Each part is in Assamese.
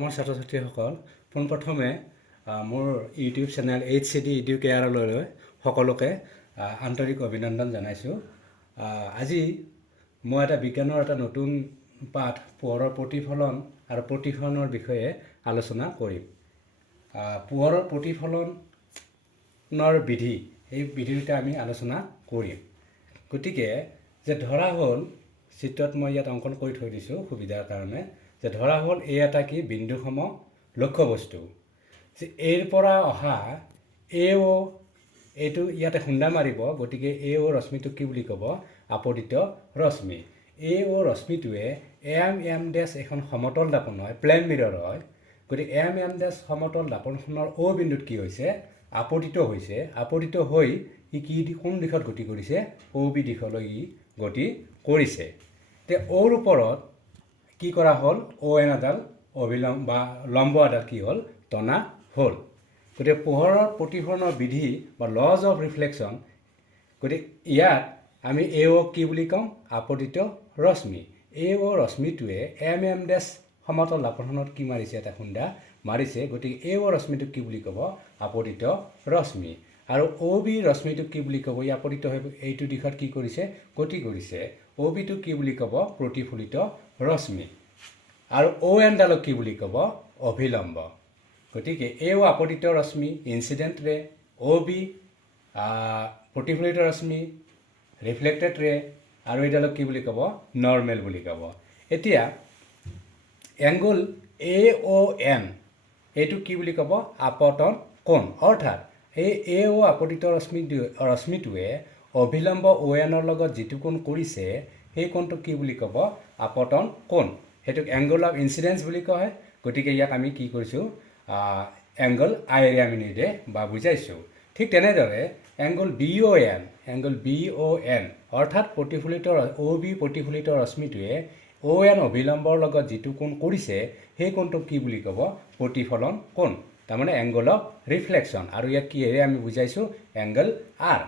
আমাৰ ছাত্ৰ ছাত্ৰীসকল পোনপ্ৰথমে মোৰ ইউটিউব চেনেল HCD এডুকেয়াৰলৈ সকলোকে আন্তৰিক অভিনন্দন জনাইছোঁ। আজি মই এটা বিজ্ঞানৰ এটা নতুন পাঠ পোহৰৰ প্ৰতিফলন আৰু প্ৰতিফলনৰ বিষয়ে আলোচনা কৰিম। পোহৰৰ প্ৰতিফলনৰ বিধি, এই বিধি দুটা আমি আলোচনা কৰিম। গতিকে যে ধৰা হ'ল, চিত্ৰত মই ইয়াত অংকন কৰি থৈ দিছোঁ সুবিধাৰ কাৰণে, যে ধৰা হ'ল এই এটা কি বিন্দুসম লক্ষ্য বস্তু, যে এইৰ পৰা অহা এইটো ইয়াতে খুন্দা মাৰিব। গতিকে ৰশ্মিটোক কি বুলি ক'ব? আপতিত ৰশ্মি। ৰশ্মিটোৱে এম ডেছ এখন সমতল দাপন হয়, প্লেন মিৰৰ হয়। গতিকে এম ডেছ সমতল দাপনখনৰ বিন্দুত কি হৈছে? আপতিত হৈছে। আপতিত হৈ ই কোন দিশত গতি কৰিছে? OB দিশলৈ ই গতি কৰিছে। তে ওপৰত কি কৰা হ'ল? ON এডাল অভিলম্ব বা লম্ব এডাল কি হ'ল? টনা হ'ল। গতিকে পোহৰৰ প্ৰতিফলনৰ বিধি বা লজ অফ ৰিফ্লেকশ্যন, গতিকে ইয়াত আমি কি বুলি ক'ম? আপতিত ৰশ্মি। ৰশ্মিটোৱে এম ডেছ সমতল দাপনখনত কি মাৰিছে? এটা খুন্দা মাৰিছে। গতিকে ৰশ্মিটোক কি বুলি ক'ব? আপতিত ৰশ্মি। আৰু OB ৰশ্মিটোক কি বুলি ক'ব? ই আপতিত হৈ এইটো দিশত কি কৰিছে? গতি কৰিছে। OBটোক কি বুলি ক'ব? প্ৰতিফলিত ৰশ্মি। আৰু ON ডালক কি বুলি ক'ব? অভিলম্ব। গতিকে আপতিত ৰশ্মি, ইনচিডেণ্ট ৰে, OB প্ৰতিফলিত ৰশ্মি, ৰিফ্লেক্টেড ৰে, আৰু এইডালক কি বুলি ক'ব? নৰ্মেল বুলি ক'ব। এতিয়া এংগল AON এইটো কি বুলি ক'ব? আপতন কোণ। অৰ্থাৎ আপতিত ৰশ্মিটোৱে অভিলম্ব ONৰ লগত যিটো কোণ কৰিছে সেই কোণটোক কি বুলি ক'ব? আপতন কোণ। সেইটোক এংগল অফ ইনচিডেঞ্চ বুলি কয়। গতিকে ইয়াক আমি কি কৰিছোঁ? এংগল আইৰে আমি নিৰ্দেশ বা বুজাইছোঁ। ঠিক তেনেদৰে এংগল BON অৰ্থাৎ OB প্ৰতিফলিত ৰশ্মিটোৱে ON অভিলম্বৰ লগত যিটো কোণ কৰিছে সেই কোণটোক কি বুলি ক'ব? প্ৰতিফলন কোণ, তাৰমানে এংগল অফ ৰিফ্লেকশ্যন। আৰু ইয়াক কিহেৰে আমি বুজাইছোঁ? Angle R।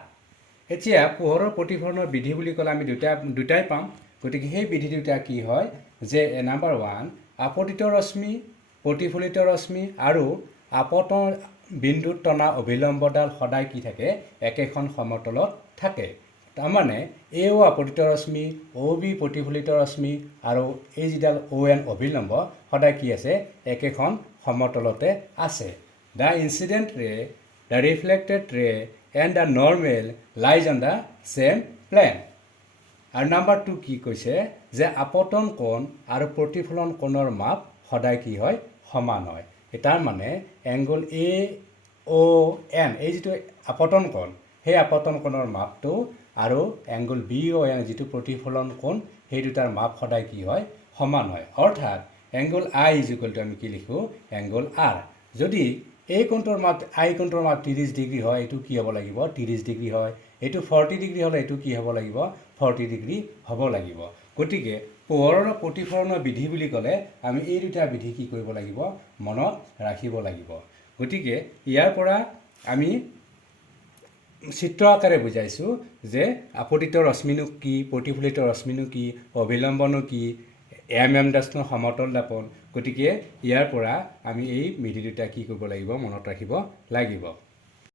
এতিয়া পোহৰৰ প্ৰতিফলনৰ বিধি বুলি ক'লে আমি দুটাই পাম। গতিকে সেই বিধি দুটা কি হয়? যে নাম্বাৰ 1, আপতিত ৰশ্মি, প্ৰতিফলিত ৰশ্মি আৰু আপতন বিন্দুত টনা অভিলম্বডাল সদায় কি থাকে? একেখন সমতলত থাকে। তাৰমানে আপতিত ৰশ্মি, OB প্ৰতিফলিত ৰশ্মি আৰু এই যিডাল ON অভিলম্ব সদায় কি আছে? একেখন সমতলতে আছে। The incident ray, the reflected ray and the normal lies on the same plane. আৰু নাম্বাৰ 2 কি কৈছে? যে আপতন কোণ আৰু প্ৰতিফলন কোণৰ মাপ সদায় কি হয়? সমান হয়। তাৰমানে এংগল AON এই যিটো আপতন কোণ, সেই আপতন কোণৰ মাপটো আৰু এংগল BON যিটো প্ৰতিফলন কোণ, সেই দুটাৰ মাপ সদায় কি হয়? সমান হয়। অৰ্থাৎ এংগল I আমি কি লিখোঁ? Angle R। যদি এই কোণটোৰ মাপ কোণটোৰ মাপ 30 ডিগ্ৰী হয়, এইটো কি হ'ব লাগিব? 30 ডিগ্ৰী হয়। এইটো 40 ডিগ্ৰী হ'লে এইটো কি হ'ব লাগিব? 40 ডিগ্ৰী হ'ব লাগিব। গতিকে পোহৰৰ প্ৰতিফলনৰ বিধি বুলি ক'লে আমি এই দুটা বিধি কি কৰিব লাগিব? মনত ৰাখিব লাগিব। গতিকে ইয়াৰ পৰা আমি চিত্ৰ আকাৰে বুজাইছোঁ যে আপতিত ৰশ্মিনো কি, প্ৰতিফলিত ৰশ্মিনো কি, অভিলম্বনো কি, এম ডেছৰ সমতল দাপন। গতিকে ইয়াৰ পৰা আমি এই বিধি দুটা কি কৰিব লাগিব? মনত ৰাখিব লাগিব।